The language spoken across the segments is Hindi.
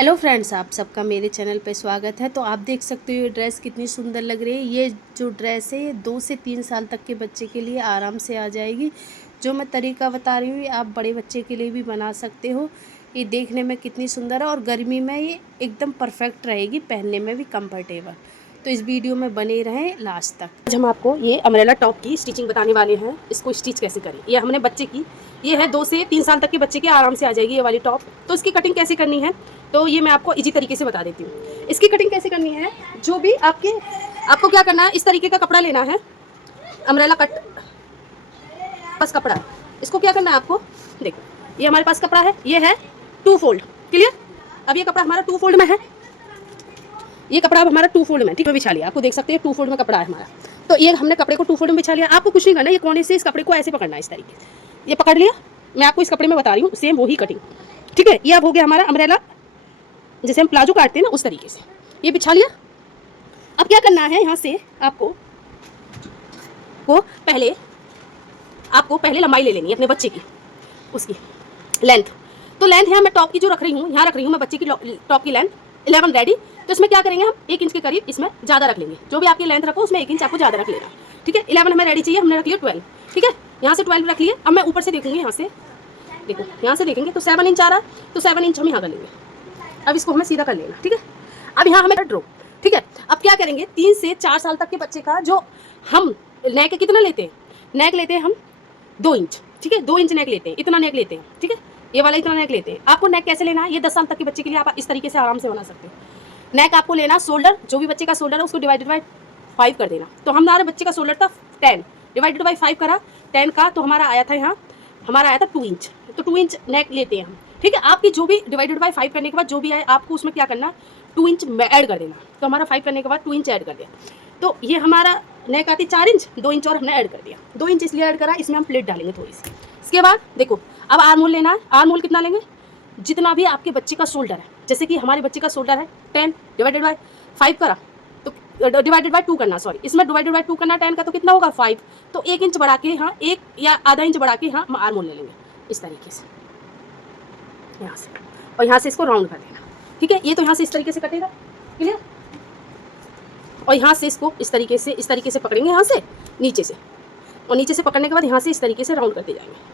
हेलो फ्रेंड्स, आप सबका मेरे चैनल पे स्वागत है। तो आप देख सकते हो ये ड्रेस कितनी सुंदर लग रही है। ये जो ड्रेस है ये 2 से 3 साल तक के बच्चे के लिए आराम से आ जाएगी। जो मैं तरीका बता रही हूँ ये आप बड़े बच्चे के लिए भी बना सकते हो। ये देखने में कितनी सुंदर है और गर्मी में ये एकदम परफेक्ट रहेगी, पहनने में भी कंफर्टेबल। तो इस वीडियो में बने रहें लास्ट तक। आज हम आपको ये अम्ब्रेला टॉप की स्टिचिंग बताने वाले हैं। इसको स्टिच कैसे करें, ये हमने बच्चे की, ये है 2 से 3 साल तक के बच्चे के आराम से आ जाएगी ये वाली टॉप। तो इसकी कटिंग कैसे करनी है तो ये मैं आपको इजी तरीके से बता देती हूँ। इसकी कटिंग कैसे करनी है, जो भी आपको क्या करना है, इस तरीके का कपड़ा लेना है, अम्ब्रेला कट बस कपड़ा। इसको क्या करना है आपको, देखो ये हमारे पास कपड़ा है, ये है 2 फोल्ड, क्लियर। अब ये कपड़ा हमारा 2 फोल्ड में है, ये कपड़ा अब हमारा 2 फोल्ड में ठीक है बिछा लिया। आपको देख सकते हैं 2 फोल्ड में कपड़ा है हमारा। तो ये हमने कपड़े को 2 फोल्ड में बिछा लिया। आपको कुछ नहीं करना, ये कोने से इस कपड़े को ऐसे पकड़ना है, इस तरीके से ये पकड़ लिया। मैं आपको इस कपड़े में बता रही हूँ, सेम वही कटिंग, ठीक है। ये अब हो गया हमारा अम्ब्रेला, जैसे हम प्लाजो काटते हैं ना उस तरीके से ये बिछा लिया। अब क्या करना है, यहाँ से आपको पहले लंबाई ले लेनी है अपने बच्चे की, उसकी लेंथ। तो लेंथ यहाँ मैं टॉप की जो रख रही हूँ, यहाँ रख रही हूँ मैं बच्चे की टॉप की लेंथ 11 रेडी। तो इसमें क्या करेंगे, हम 1 इंच के करीब इसमें ज़्यादा रख लेंगे। जो भी आपकी लेंथ रखो उसमें 1 इंच आपको ज़्यादा रख लेना, ठीक है। 11 हमें रेडी चाहिए, हमने रख लिया 12, ठीक है। यहाँ से 12 रख लिए। अब मैं ऊपर से देखूँगी, यहाँ से देखो, यहाँ से देखेंगे तो 7 इंच आ रहा है, तो 7 इंच हम यहाँ कर लेंगे। अब इसको हमें सीधा कर लेना, ठीक है। अब यहाँ हमें ड्रॉ, ठीक है। अब क्या करेंगे, 3 से 4 साल तक के बच्चे का जो हम नेक कितना लेते हैं, नेक लेते हैं हम 2 इंच, ठीक है। 2 इंच नेक लेते हैं, इतना नेक लेते हैं, ठीक है। ये वाला इतना नेक लेते हैं। आपको नेक कैसे लेना है, ये 10 साल तक के बच्चे के लिए आप इस तरीके से आराम से बना सकते हो। नेक आपको लेना, शोल्डर, जो भी बच्चे का शोल्डर है उसको डिवाइडेड बाई 5 कर देना। तो हमारे बच्चे का शोल्डर था 10, डिवाइडेड बाई 5 करा 10 का, तो हमारा आया था यहाँ, हमारा आया था 2 इंच। तो 2 इंच नेक लेते हैं हम, ठीक है। आपकी जो भी डिवाइडेड बाई 5 करने के बाद जो भी आए आपको उसमें क्या करना, 2 इंच में ऐड कर देना। तो हमारा 5 करने के बाद 2 इंच ऐड कर दिया, तो ये हमारा नेक आती 4 इंच, 2 इंच और हमने ऐड कर दिया। 2 इंच इसलिए ऐड करा, इसमें हम प्लेट डालेंगे थोड़ी सी। इसके बाद देखो, अब आर्म होल लेना है। आर्म होल कितना लेंगे, जितना भी आपके बच्चे का शोल्डर है। जैसे कि हमारे बच्चे का शोल्डर है 10, डिवाइडेड बाई 5 करा, तो डिवाइडेड बाई 2 करना, सॉरी, इसमें डिवाइडेड बाई 2 करना 10 का, तो कितना होगा 5। तो 1 इंच बढ़ा के यहाँ, 1 या आधा इंच बढ़ा के यहाँ हम आर्म होल ले लेंगे इस तरीके से, यहाँ से, और यहाँ से इसको राउंड कर देना, ठीक है। ये तो यहाँ से इस तरीके से कटेगा, क्लियर। और यहाँ से इसको इस तरीके से पकड़ेंगे, यहाँ से नीचे से, और नीचे से पकड़ने के बाद यहाँ से इस तरीके से राउंड करते जाएंगे।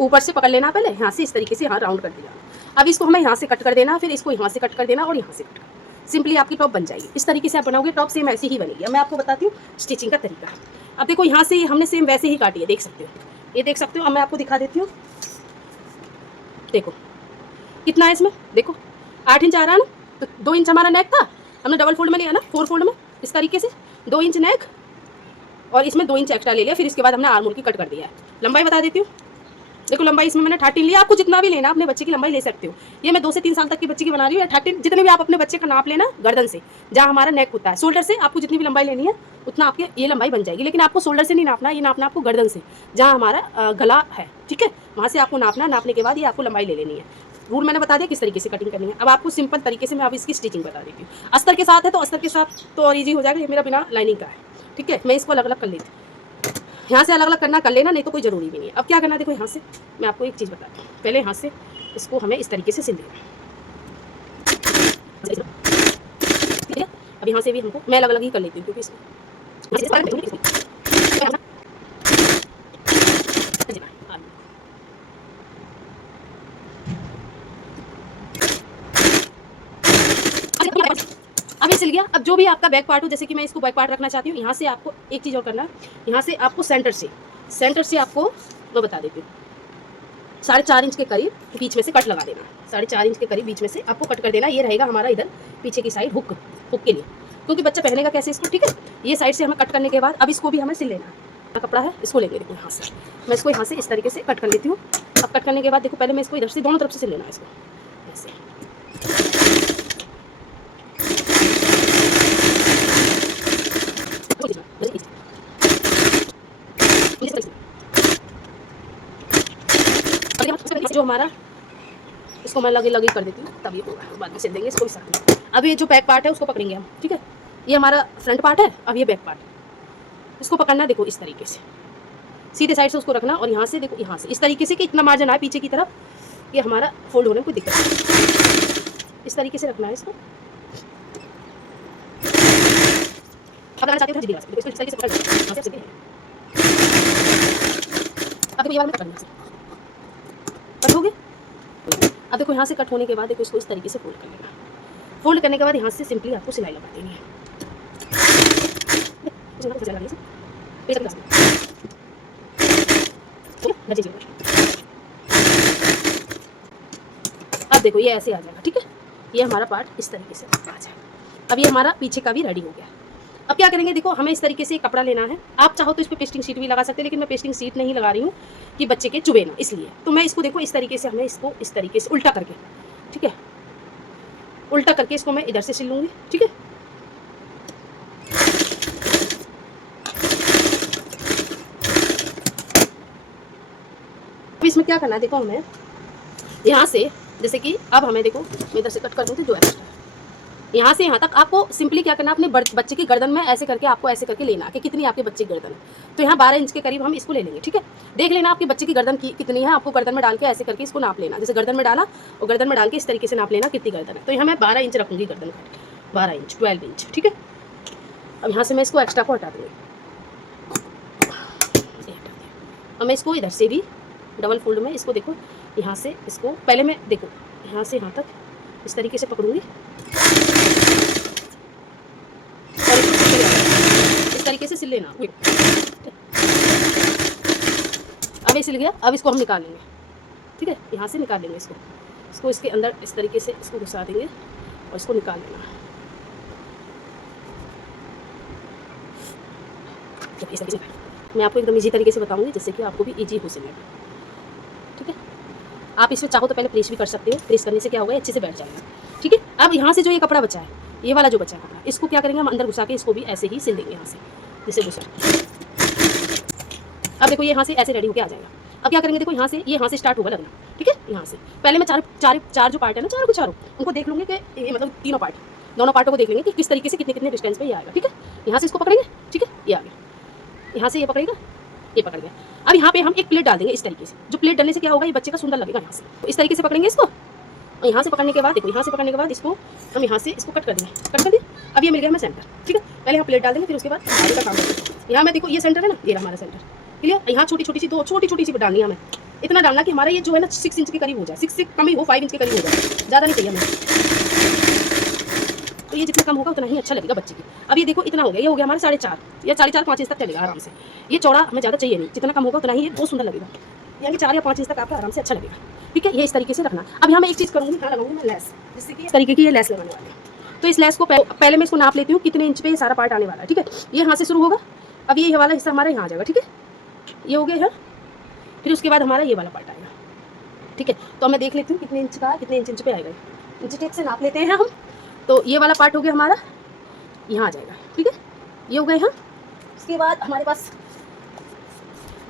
ऊपर से पकड़ लेना पहले, यहाँ से इस तरीके से यहाँ राउंड कर दिया। अब इसको हमें यहाँ से कट कर देना, फिर इसको यहाँ से कट कर देना और यहाँ से कट कर, सिंपली आपकी टॉप बन जाएगी। इस तरीके से आप बनाओगे टॉप, सेम ऐसी ही बनेगी। अब मैं आपको बताती हूँ स्टिचिंग का तरीका। अब देखो यहाँ से हमने सेम वैसे ही काटी है, देख सकते हो, ये देख सकते हो। अब मैं आपको दिखा देती हूँ, देखो कितना है इसमें, देखो 8 इंच आ रहा है ना। तो 2 इंच हमारा नेक था, हमने डबल फोल्ड में लिया ना, 4 फोल्ड में, इस तरीके से 2 इंच नेक और इसमें 2 इंच एक्स्ट्रा ले लिया। फिर इसके बाद हमने आर्म होल की कट कर दिया है। लंबाई बता देती हूँ, देखो लंबाई इसमें मैंने 13 लिया। आपको जितना भी लेना अपने बच्चे की लंबाई ले सकते हो। ये मैं 2 से 3 साल तक की बच्चे की बना रही हूँ। 13, जितने भी आप अपने बच्चे का नाप लेना, गर्दन से जहाँ हमारा नेक होता है, शोल्डर से आपको जितनी भी लंबाई लेनी है उतना आपकी ये लंबाई बन जाएगी। लेकिन आपको शोल्डर से नहीं नापना, ये नापना आपको गर्दन से, जहाँ हमारा गला है, ठीक है, वहाँ से आपको नापना। नापने के बाद ये आपको लंबाई ले लेनी है। रूल मैंने बता दिया किस तरीके से कटिंग करनी है। अब आपको सिंपल तरीके से मैं अब इसकी स्टिचिंग बता देती हूँ। अस्तर के साथ है तो अस्तर के साथ तो और ईजी हो जाएगा। ये मेरा बिना लाइनिंग का है, ठीक है। मैं इसको अलग अलग कर लेती हूँ, यहाँ से अलग अलग करना कर लेना, नहीं तो कोई ज़रूरी भी नहीं है। अब क्या करना, देखो यहाँ से मैं आपको एक चीज़ बताती हूँ। पहले यहाँ से इसको हमें इस तरीके से सिल देना, ठीक है। अब यहाँ से भी हमको मैं अलग अलग ही कर लेती हूँ, क्योंकि इसमें अब ये सिल गया। अब जो भी आपका बैक पार्ट हो, जैसे कि मैं इसको बैक पार्ट रखना चाहती हूँ, यहाँ से आपको एक चीज़ और करना है। यहाँ से आपको सेंटर से आपको मैं बता देती हूँ, 4.5 इंच के करीब बीच में से कट लगा देना। 4.5 इंच के करीब बीच में से आपको कट कर देना। ये रहेगा हमारा इधर पीछे की साइड हुक के लिए, क्योंकि बच्चा पहनेगा कैसे इसको, ठीक है। ये साइड से हमें कट करने के बाद अब इसको भी हमें सिल लेना है। कपड़ा है, इसको लेंगे, देखो यहाँ से मैं इसको यहाँ से इस तरीके से कट कर लेती हूँ। अब कट करने के बाद देखो, पहले मैं इसको इधर से दोनों तरफ से सिल लेना है, इसको ऐसे। जो हमारा, इसको मैं लगे लगे कर देती हूँ, तब ये होगा, बाद में सिल देंगे इसको भी साथ में। अब ये जो बैक पार्ट है उसको पकड़ेंगे हम, ठीक है। ये हमारा फ्रंट पार्ट है, अब ये बैक पार्ट, इसको पकड़ना, देखो इस तरीके से सीधे साइड से उसको रखना। और यहाँ से देखो, यहाँ से इस तरीके से कि इतना मार्जिन आए पीछे की तरफ, ये हमारा फोल्ड होने में कोई दिक्कत नहीं। इस तरीके से रखना है इसको। अब लगाना चाहते हो तो लगा सकते हो, इसको इस तरीके से पकड़ लो। यहाँ से आप सीधे हैं। अब देखो ये वाला में कट हो गया। अब देखो यहाँ से कट होने के बाद देखो इसको इस तरीके से फोल्ड कर लेना। फोल्ड करने के बाद यहाँ से सिंपली आपको सिलाई लगा देनी है। अब देखो ये ऐसे आ जाएगा, ठीक है। ये हमारा पार्ट इस तरीके से आ जाएगा। अब ये हमारा पीछे का भी रेडी हो गया। अब क्या करेंगे, देखो हमें इस तरीके से कपड़ा लेना है। आप चाहो तो इस पर पेस्टिंग शीट भी लगा सकते हैं, लेकिन मैं पेस्टिंग शीट नहीं लगा रही हूँ कि बच्चे के चुभे ना, इसलिए। तो मैं इसको देखो इस तरीके से, हमें इसको इस तरीके से उल्टा करके, ठीक है, उल्टा करके इसको मैं इधर से सिल लूँगी, ठीक है। अब इसमें क्या करना है, देखो हमें यहाँ से, जैसे कि अब हमें देखो मैं इधर से कट कर दूँ, जो एक्स्ट्रा यहाँ से यहाँ तक आपको सिंपली क्या करना है, अपने बच्चे की गर्दन में ऐसे करके, आपको ऐसे करके लेना कि कितनी आपके बच्चे की गर्दन है। तो यहाँ 12 इंच के करीब हम इसको ले लेंगे, ठीक है। देख लेना आपके बच्चे की गर्दन कितनी है, आपको गर्दन में डाल के ऐसे करके इसको नाप लेना। जैसे गर्दन में डाला और गर्दन में डाल के इस तरीके से नाप लेना कितनी गर्दन है। तो यहाँ मैं 12 इंच रखूँगी गर्दन का, 12 इंच 12 इंच, ठीक है। अब यहाँ से मैं इसको एक्स्ट्रा को हटा दूँगी। अब मैं इसको इधर से भी डबल फोल्ड में इसको देखो, यहाँ से इसको पहले मैं देखो यहाँ से यहाँ तक इस तरीके से पकड़ूंगी, इस तरीके से सिल लेना। अब ये सिल गया। अब इसको हम निकाल लेंगे, ठीक है। यहाँ से निकाल लेंगे इसको इसके अंदर इस तरीके से इसको घुसा देंगे और इसको निकाल लेना। इस तरीके से मैं आपको एकदम इजी तरीके से बताऊंगी, जिससे कि आपको भी इजी हो सके, ठीक है। आप इसमें चाहो तो पहले प्रेस भी कर सकते हो। प्रेस करने से क्या होगा, अच्छे से बैठ जाएगा, ठीक है। अब यहाँ से जो ये कपड़ा बचा है, ये वाला जो बचा है कपड़ा, इसको क्या करेंगे हम अंदर घुसा के इसको भी ऐसे ही सिल देंगे यहाँ से, जैसे घुसा। अब देखो ये यहाँ से ऐसे रेडी होकर आ जाएगा। अब क्या करेंगे, देखो यहाँ से, ये यहाँ से स्टार्ट होगा लगना, ठीक है। यहाँ से पहले मैं चार जो पार्ट है ना, चारों उनको देख लूँगी कि ये मतलब तीनों पार्ट, दोनों पार्टों को देख लेंगे कि किस तरीके से कितने डिस्टेंस पे ये आएगा, ठीक है। यहाँ से इसको पकड़ेंगे, ठीक है, ये आ गया। यहाँ से ये पकड़ेगा, ये पकड़ गया। अब यहाँ पे हम एक प्लेट डाल देंगे इस तरीके से। जो प्लेट डालने से क्या होगा, ये बच्चे का सुंदर लगेगा। यहाँ से तो इस तरीके से पकड़ेंगे इसको, और यहाँ से पकड़ने के बाद देखो, यहाँ से पकड़ने के बाद इसको हम यहाँ से इसको कट कर देंगे, कट कर दिए। अब ये मिल गया हमें सेंटर, ठीक है। पहले हम प्लेट डाल देंगे, फिर उसके बाद आगे का काम करेंगे। यहाँ मैं देखो ये सेंटर है ना, ये हमारा सेंटर, क्लियर। यहाँ छोटी छोटी सी दो छोटी सी डालनी है हमें। इतना डालना कि हमारा ये जो है ना 6 इंच के करीब हो जाए, 6 से कम ही हो, 5 इंच के करीब हो जाए, ज़्यादा नहीं चाहिए हमें। तो ये जितना कम होगा उतना ही अच्छा लगेगा बच्चे की। अब ये देखो इतना हो गया, ये हो गया हमारे 4.5 या 4.5-5 इंच तक चलेगा आराम से। ये चौड़ा हमें ज़्यादा चाहिए नहीं, जितना कम होगा उतना ही ये बहुत सुंदर लगेगा, यानी 4 या 5 इंच तक आपका आराम से अच्छा लगेगा, ठीक है। ये इस तरीके से रखना। अब यहाँ मैं एक चीज़ करूँगी, यहाँ लगाऊंगी मैं लेस, जिससे कि इस तरीके की ये लेस लगाने वाली है। तो इस लेस को पहले मैं इसको नाप लेती हूँ कितने इंच पे ये सारा पार्ट आने वाला है, ठीक है। ये यहाँ से शुरू होगा। अब ये वाला हिस्सा हमारा यहाँ आ जाएगा, ठीक है। ये हो गया है। फिर उसके बाद हमारा ये वाला पार्ट आएगा, ठीक है। तो मैं देख लेती हूँ कितने इंच का, कितने इंच पे आएगा। इंच टेप से नाप लेते हैं हम। तो ये वाला पार्ट हो गया हमारा, यहाँ आ जाएगा, ठीक है। ये हो गए हैं। उसके बाद हमारे पास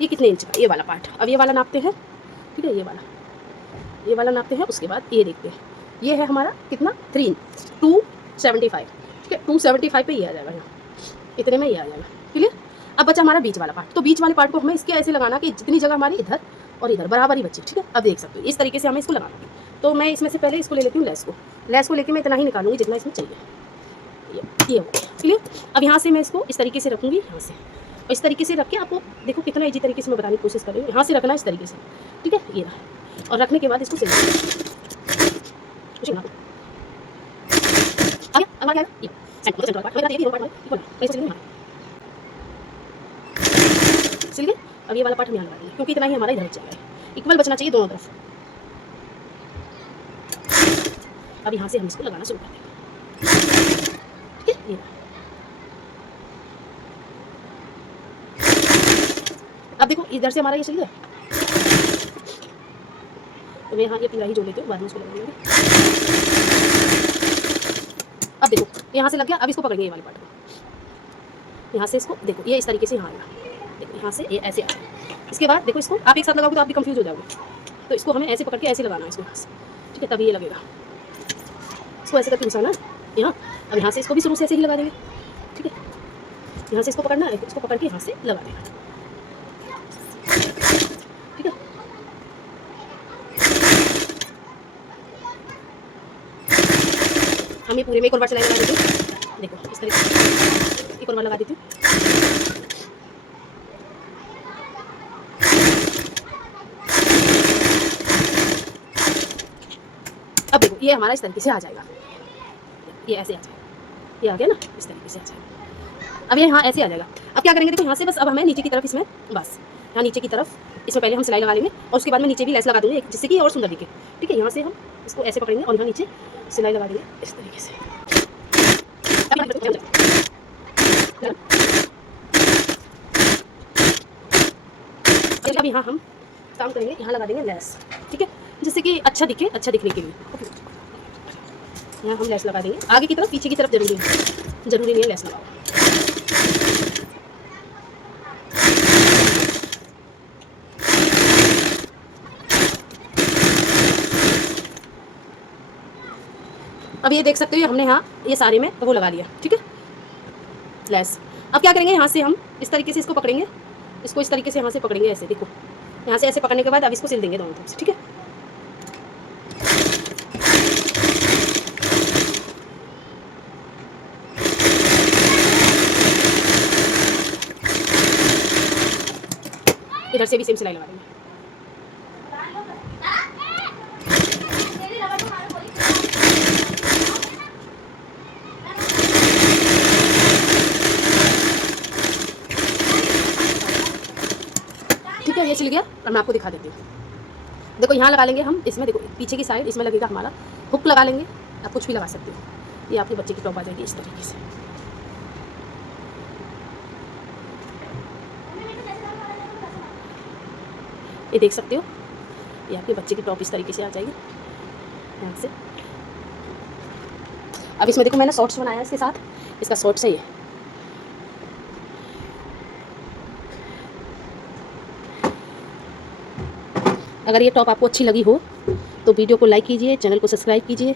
ये कितने इंच का, ये वाला पार्ट। अब ये वाला नापते हैं, ठीक है। ये वाला नापते हैं। उसके बाद ये देखते हैं, ये है हमारा कितना, 3 इंच, 275, ठीक है। 275 पे ये आ जाएगा, यहाँ इतने में ये आ जाएगा, क्लियर। अब बचा हमारा बीच वाला पार्ट। तो बीच वाले पार्ट को हमें इसके ऐसे लगाना कि जितनी जगह हमारी इधर और इधर बराबर ही बची, ठीक है। अब देख सकते हो इस तरीके से हमें इसको लगाना है। तो मैं इसमें से पहले इसको ले लेती हूँ, लेस को लेके मैं इतना ही निकालूंगी जितना इसमें चाहिए। ये हो गया, क्लियर। अब यहाँ से मैं इसको इस तरीके से रखूँगी, यहाँ से, और इस तरीके से रख के आपको देखो कितना ईजी तरीके से मैं बताने की कोशिश कर रही हूँ। यहाँ से रखना इस तरीके से, ठीक है। ये रहा, और रखने के बाद इसको सिल गए। अब ये वाला पार्ट हम यहाँ लगा देंगे, क्योंकि इतना ही हमारा इधर जाएगा। इक्वल बचना चाहिए दोनों तरफ। अब यहाँ से हम इसको लगाना शुरू कर देंगे, ठीक है। ये अब देखो इधर से हमारा ये चल गया। तो मैं यहाँ ये पूरा ही जोड़ लेती हूँ, बाद में इसको लगा लेंगे। अब देखो यहाँ से लग गया। अब इसको पकड़ेंगे, ये वाले पार्ट को यहाँ से, इसको देखो ये इस तरीके से यहाँ आएगा। देखो यहाँ से ये ऐसे आ जाएगा। इसके बाद देखो इसको आप एक साथ लगाओगे तो आप भी कंफ्यूज हो जाओगे। तो इसको हमें ऐसे पकड़ के ऐसे लगाना है इसको, ठीक है, तभी ये लगेगा। इसको ऐसे करके घुसाना यहाँ। अब यहाँ से इसको भी शुरू से ऐसे ही लगा देंगे, ठीक है। यहाँ से इसको पकड़ना है, इसको पकड़ के यहाँ से लगा देना, ठीक है। हम ये पूरे में एक और बार सिलाई लगा देती हूँ। देखो इस तरीके से एक और बार लगा देती हूँ। अब देखो ये हमारा इस तरीके से आ जाएगा, ये ऐसे आ जाएगा, ये आ गया ना, इस तरीके से आ जाएगा। अब ये यहाँ ऐसे आ जाएगा। अब क्या करेंगे, देखो यहाँ से बस अब हमें नीचे की तरफ इसमें बस यहाँ नीचे की तरफ इसमें पहले हम सिलाई लगा लेंगे और उसके बाद में नीचे भी लेस लगा दूँगी जिससे कि और सुंदर दिखे। ठीक है, यहाँ से हम इसको ऐसे पकड़ेंगे और यहाँ नीचे सिलाई लगा देंगे इस तरीके से। अब यहाँ हम काम करेंगे, यहाँ लगा देंगे लेस। ठीक है, जिससे कि अच्छा दिखे, अच्छा दिखने के लिए। ओके, यहाँ हम लेस लगा देंगे आगे की तरफ, पीछे की तरफ जरूरी नहीं है लेस लगाओ। अब ये देख सकते हो हमने यहाँ ये सारे में वो लगा लिया। ठीक है, लेस। अब क्या करेंगे, यहाँ से हम इस तरीके से इसको पकड़ेंगे, इसको इस तरीके से यहाँ से पकड़ेंगे ऐसे। देखो यहाँ से ऐसे पकड़ने के बाद अब इसको सिल देंगे दोनों तरफ से। ठीक है, इधर से भी सेम सिलाई लगा देंगे। ठीक है, ये सिल गया और मैं आपको दिखा देती हूँ। देखो यहाँ लगा लेंगे हम इसमें, देखो पीछे की साइड इसमें लगेगा हमारा हुक लगा लेंगे। आप कुछ भी लगा सकते हो। ये आपके बच्चे की टॉप आ जाएगी इस तरीके से। ये देख सकते हो, ये आपके बच्चे की टॉप इस तरीके से आ जाएगी यहाँ से। अब इसमें देखो मैंने शॉर्ट्स बनाया है इसके साथ, इसका शॉर्ट्स है ये। अगर ये टॉप आपको अच्छी लगी हो तो वीडियो को लाइक कीजिए, चैनल को सब्सक्राइब कीजिए।